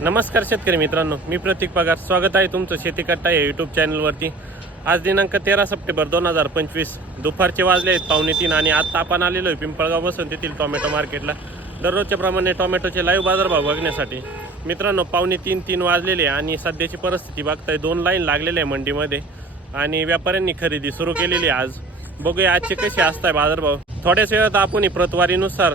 नमस्कार शेतकरी मित्रांनो मी प्रतीक पगार. स्वागत आहे तुमचं शेती कट्टा या यूट्यूब चॅनलवरती आज दिनांक तेरा सप्टेंबर दोन हजार पंचवीस. दुपारचे वाजले आहेत पावणे तीन आणि आत्ता आपण आलेलो आहे पिंपळगाव बसून तेथील टोमॅटो मार्केटला. दररोजच्या प्रमाणे टोमॅटोचे लाईव्ह बाजारभाव बघण्यासाठी. मित्रांनो पावणे तीन तीन वाजलेले आहे आणि सध्याची परिस्थिती बघताय दोन लाईन लागलेले आहे मंडीमध्ये आणि व्यापाऱ्यांनी खरेदी सुरू केलेली आहे आज. बघूया आजचे कसे असताय बाजारभाव. थोड्याच वेळात आपण प्रतवारीनुसार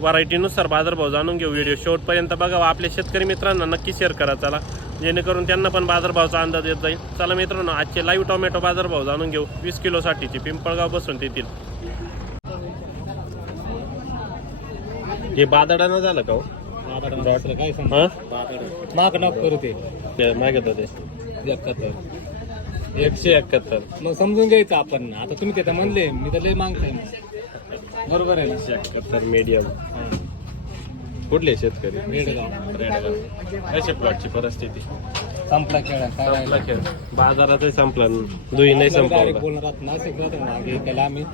व्हरायटीनुसार बाजारभाव जाणून घेऊ. व्हिडिओ शेवटपर्यंत बघावा आपल्या शेतकरी मित्रांना नक्की शेअर करा चला. जेणेकरून त्यांना पण बाजारभावाचा अंदाज येत जाईल. चला मित्रांनो आजचे लाईव्ह टोमॅटो बाजारभाव जाणून घेऊ. वीस किलोसाठीचे पिंपळगाव बसून तेथील हे बादडानं झालं का हो? काय सांग? हा? माग नॉक करू ते. मागत होते एकशे एकाहत्तर. मग समजून घ्यायचं आपण. आता तुम्ही ते तर म्हणले मी तर लय मागताय बरोबर आहे एकशे एकाहत्तर मीडियम कुठले शेतकरी? रेडगाव. रेडगाव. कशी प्लॉटची परिस्थिती? संपला खेळा काय संपला खेळ. बाजारातही संपला. दुई नाही संपला बोलणार आहात नाशिक राहतो मागे त्याला आम्ही.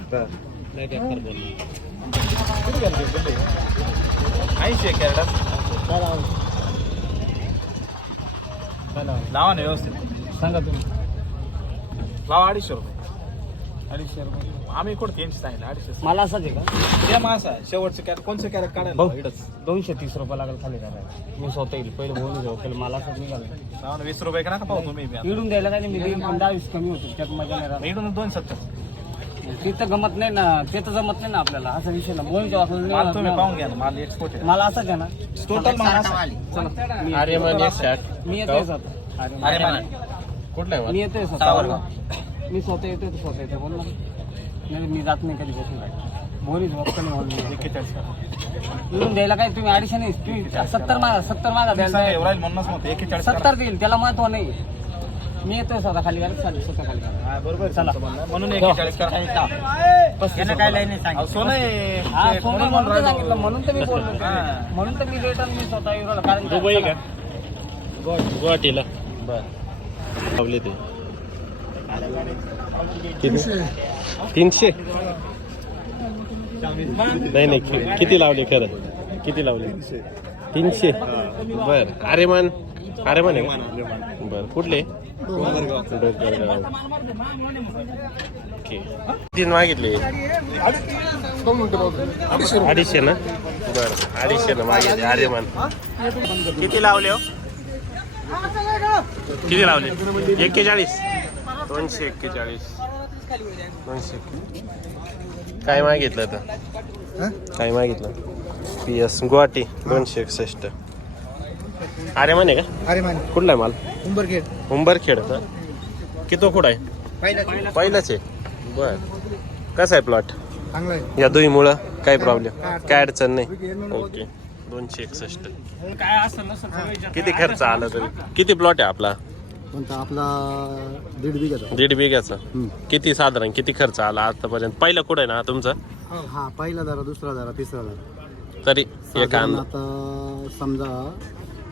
ऐंशी ना व्यवस्थित. सांगा तुम्ही. लावा अडीचशे रुपये. अडीचशे रुपये. आम्ही कुठं तीनशे सांगितलं? अडीचशे मला असंच आहे का? द्या मासा शेवटचं कॅरेट कोणचं कॅरेट काढायला भाऊ दोनशे तीस रुपये लागेल खाली करायला. मी स्वतः येईल. पहिले बोलून घेऊ पहिले मला असंच निघालं. लावा ना वीस रुपये का नका पाहू तुम्ही बी आता. इडून द्यायला काय नाही मी देईन पण दहावीस कमी होतो त्यात मजा नाही राहत. इकडून दोन सत्तर. ते तर गमत नाही ना ते तर जमत नाही ना आपल्याला. असा विषय ना बोलून माल तुम्ही पाहून घ्या ना माल एक्सपोर्ट आहे. मला असंच आहे ना. टोटल माल असा. चला. मी मी येतोय स्वतः अरे मान. कुठला आहे मी येतोय सावरगाव. स्वतः मी स्वतः येतोय तू स्वतः येतोय बोल ना नाही मी जात नाही कधी बसून बोलीच वक्त नाही करा. इकडून द्यायला काय तुम्ही अडीचशे नाही तुम्ही सत्तर मागा सत्तर मागा द्यायला. सत्तर देईल त्याला महत्त्व नाही मी येतोय स्वतः खाली घालत चालेल स्वतः खाली. हा, बरोबर चला. म्हणून करा रुपये. अहो, सोनं. हा सोनं म्हणून. सांगितलं म्हणून तर मी बोललो. म्हणून तर मी रिटर्न मी स्वतः. कारण दुबई का. गुवाहाटीला बर लावले ते. तीनशे. नाही नाही किती लावले खरं? किती लावले? तीनशे. बर. अरे मन अरे मन आहे बर. कुठले? तीन मागितले. अडीचशे ना? बर. अडीचशे ना मागितले. अरे मन किती लावले हो? किती लावले? एक्केचाळीस. दोनशे एक्केचाळीस. दोनशे काय मागितलं तर काय मागितलं पी एस गुवाहाटी दोनशे एकसष्ट. अरे म्हणे का? अरे मान कुठला आहे माल? उंबरखेड. उंबरखेड का? किती कुठं आहे? पहिला पहिलाच आहे. बर. कसा आहे प्लॉट या दुईमुळं काय प्रॉब्लेम काय अडचण नाही. ओके दोनशे एकसष्ट. काय असं नसेल किती खर्च आला तरी? किती प्लॉट आहे आपला? कोणता? आपला दीड बिघाचा. दीड बिघ्याचा हम्म. किती साधारण किती खर्च आला आतापर्यंत? पहिलं कुठं आहे ना तुमचं? हा. पहिला दारा दुसरा दारा तिसरा दारा तरी एक आता समजा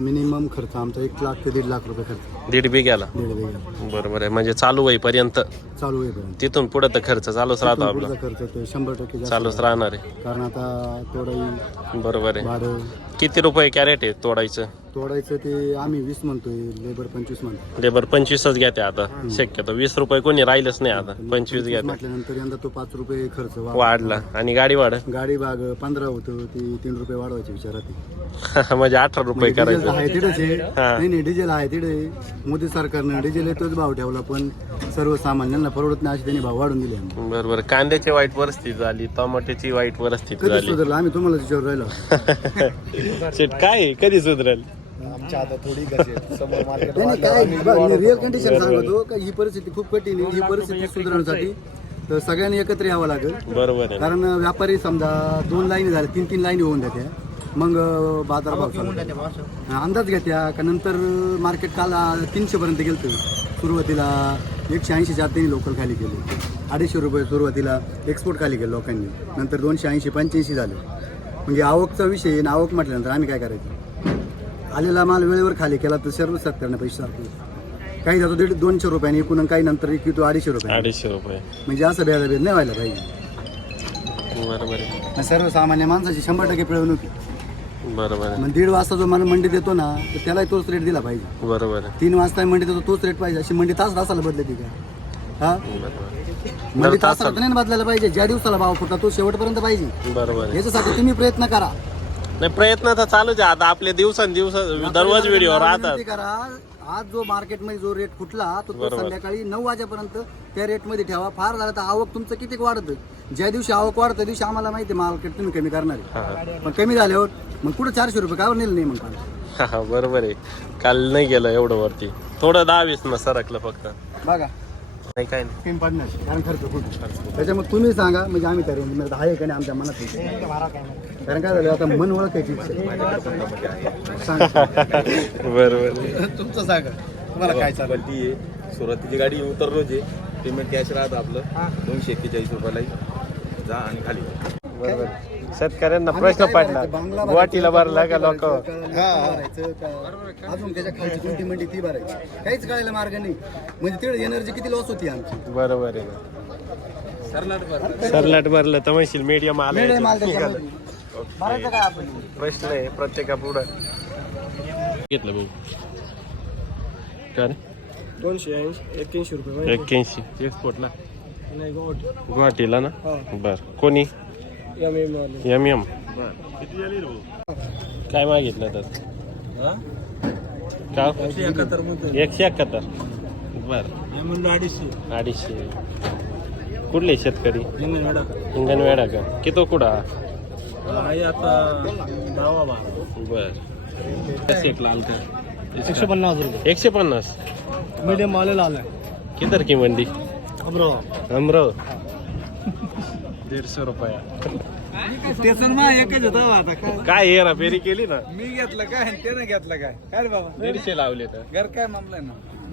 मिनिमम खर्च आमचा एक लाख ते दीड लाख रुपये खर्च. दीड बिघ्याला दीड बरोबर आहे म्हणजे चालू होईपर्यंत. चालू आहे तिथून पुढे तर खर्च चालूच राहतो तिथून आपला. पुढचा खर्च तो शंभर टक्के जास्त चालूच. राहणार आहे. कारण आता तोडाई बरोबर आहे. भाडं. किती रुपये कॅरेट आहे तोडायचं? तोडायचं ते आम्ही वीस म्हणतोय लेबर पंचवीस म्हणतो लेबर पंचवीसच घ्या ते आता शक्यतो. वीस रुपये कोणी राहिलंच नाही आता पंचवीस घ्या. म्हटल्यानंतर यंदा तो पाच रुपये खर्च वा- वाढला. आणि गाडी वाढ? गाडी बाग पंधरा होतो ती तीन रुपये वाढवायची विचारात म्हणजे अठरा रुपये डिझेल करायचं. आहे तिथेच आहे. हा. नाही नाही डिझेल आहे तिथे. मोदी सरकारनं डिझेल तोच भाव ठेवला पण सर्वसामान्यांना परवडत नाही असे त्यांनी भाव वाढून दिले आम्ही. बरोबर. कांद्याची वाईट परिस्थिती झाली टमाट्याची वाईट परिस्थिती कधी झाली. सुधारलं? आम्ही तुम्हाला विचार राहिलो. शेट काय आहे? कधी सुधरेल? काय रिअल कंडिशन सांगतो का ही परिस्थिती खूप कठीण आहे ही परिस्थिती सुधारण्यासाठी. तर सगळ्यांनी एकत्र यावं लागेल. बरोबर आहे. कारण व्यापारी समजा दोन लाईनी झाल्या तीन तीन लाईनी होऊन जात्या मग बाजार भाव चालू. अंदाज घेत्या का नंतर मार्केट काल तीनशे पर्यंत गेलं सुरुवातीला एकशे आत त्यांनी लोकल खाली केले. अडीचशे रुपये सुरुवातीला एक्सपोर्ट खाली केलं लोकांनी. नंतर दोनशे ऐंशी पंच्याऐंशी झाले. म्हणजे आवकचा विषय आहे आणि आवक म्हटल्यानंतर आम्ही काय करायचं? आलेला माल वेळेवर खाली केला तर सर्व शेतकऱ्यांना पैसे सारखे काही जातो दीड दोनशे रुपयाने एकूण आणि काही नंतर विकतो अडीचशे रुपये. अडीचशे रुपये. म्हणजे असं भेदाभेद नाही व्हायला पाहिजे. बरोबर आहे. सर्वसामान्य माणसाची शंभर टक्के पिळवणूक आहे. बरोबर आहे. मग दीड वाजता जो मला मंडीत येतो ना तर त्यालाही तोच रेट दिला पाहिजे. बरोबर आहे. तीन वाजता मंडीत येतो तोच रेट पाहिजे. अशी मंडी तास तासाला बदलते का हा? बरोबर मंडी तासाला तर नाही ना बदलायला पाहिजे. ज्या दिवसाला भाव फुटा तो शेवटपर्यंत पाहिजे. बरोबर आहे. याच्यासाठी तुम्ही प्रयत्न करा. नाही प्रयत्न तर चालूच आहे. आता आपले दिवसांदिवस दररोज व्हिडिओ राहतात. विनंती करा. आज जो मार्केटमध्ये जो रेट फुटला तो तो बरोबर. संध्याकाळी नऊ वाजेपर्यंत त्या रेटमध्ये ठेवा. फार झालं तर आवक तुमचं किती वाढत? ज्या दिवशी आवक वाढतं त्या दिवशी आम्हाला माहिती मार्केट तुम्ही कमी करणार आहे. हा. पण कमी झाल्यावर मग कुठं चारशे रुपये कावर नेलं नाही मग? हा, हा, बरोबर आहे. काल नाही गेलं एवढं वरती. थोडं दहा वीस न सरकलं फक्त. बघा. नाही काय नाही. कारण खर्च खूप त्याच्यामुळे तुम्ही सांगा म्हणजे आम्ही ठरवून म्हणजे आहे का नाही आमच्या मनात कारण काय झालं आता मन ओळखायची आहे. बरोबर. आहे. तुमचं सांगा. तुम्हाला काय चालू ती आहे सुरुवातीची गाडी उतरलो जे पेमेंट कॅश राहतं आपलं. दोनशे एक्केचाळीस रुपयाला जा आणि खाली. बरोबर. शेतकऱ्यांना प्रश्न पडला. गुवाहाटीला भरला का लोक. अजून त्याच्या खालची कोणती मंडी ती भरायची. काहीच कळायला मार्ग नाही. म्हणजे तिकडे एनर्जी किती लॉस होती आमची. बरोबर आहे. सरलाट भरलं. तर म्हणशील मीडियम आलं भरायचं काय आपण? प्रश्न आहे प्रत्येका पुढं घेतलं भाऊ. काय? दोनशे ऐंशी एक्क्याऐंशी रुपये एक्क्याऐंशी एक्सपोर्टला नाही गोट गुवाहाटीला ना? बर. कोणी? एम एम एम एम काय मागितलं तर? एकशे एकाहत्तर बर. अडीचशे. अडीचशे. कुठले शेतकरी? हिंगण वेडा हिंगणवेडा का? कितो कुडा बर. एक लाल का? एकशे पन्नास रुपये. एकशे पन्नास? मीडियम माले लाल आहे किधर की मंडी? अमराव. अमराव दीडशे रुपया. स्टेशन मा एकच होता आता. काय? काय हेरा फेरी केली ना? मी घेतलं काय त्यानं घेतलं काय? काय बाबा? दीडशे लावले तर घर काय मामला आहे ना?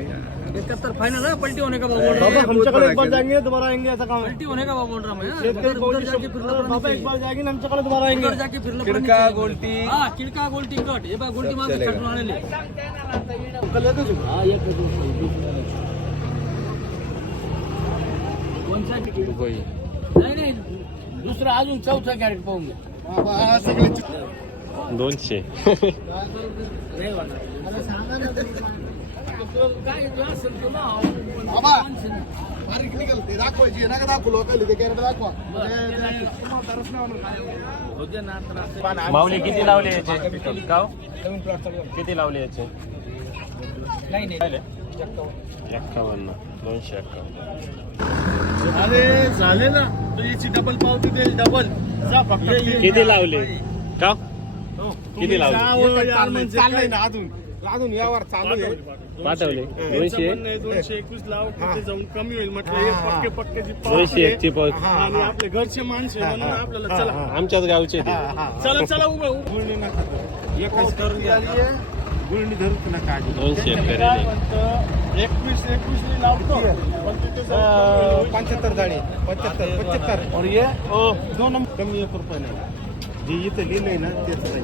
इकहत्तर फाइनल है पलटी होने का बोल रहा है। आमच्याकडे एक बार जाएँगे दोबारा आएँगे ऐसा काम पलटी होने का बोल रहा बाबा एक बार जाएँगे ना आमच्याकडे दोबारा आएँगे। जाके फिर किडका गोल्टी। हाँ किड़का गोल्टी कट। ये बा गोल्टी मार के छट बनाने ले। कौन सा नहीं नहीं दूसरा अजून चौथा कॅरेट पाहून दोनशे। ते दाखवायची दाखवा माऊली किती लावले याचे? गाव? किती लावले याचे? नाही नाही एक्कावन्न दोनशे एक्कावन्न. अरे झाले ना. याची डबल पावती दे डबल जा फक्त किती लावले? का किती लावले? चाललंय ना अजून. अजून यावर चालू आहे. पाठवले. दोनशे दोनशे एकवीस लाव तिथे जाऊन कमी होईल म्हटलं हे पक्के दोनशे आहे. एकची पाव हा, आणि आपले घरचे माणसं आहे म्हणून आपल्याला चला. आमच्याच गावचे ते. चला चला उभं उभं. गुळणी नका करू. एकच करून घ्या गुळणी धरू नका आधी. दोनशे काय करेले. म्हणतं, एकवीस एकवीस नी लावतो. पण तिथे पंच्याहत्तर झाडे पंच्याहत्तर पंच्याहत्तर. और ये दोन नंबर. कमी एक रुपये नाही. जे इथं लिहिलंय ना तेच नाही.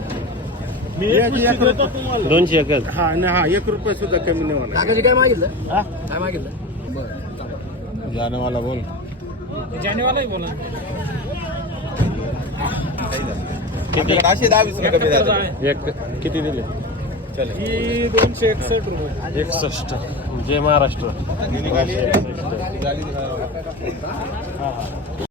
मी एक पुष्टी देतो तुम्हाला. दोनशे एकच. हा नाही हा एक रुपये सुद्धा कमी नाही होणार. काकाजी काय मागितलं? हा? काय मागितलं? जाने वाला बोल. जाने वाला ही बोला. किती? असे दहा वीस रुपये कमी झाले. एक किती दिले? ही दोनशे एकसष्ट रुपये. एकसष्ट. जय महाराष्ट्र.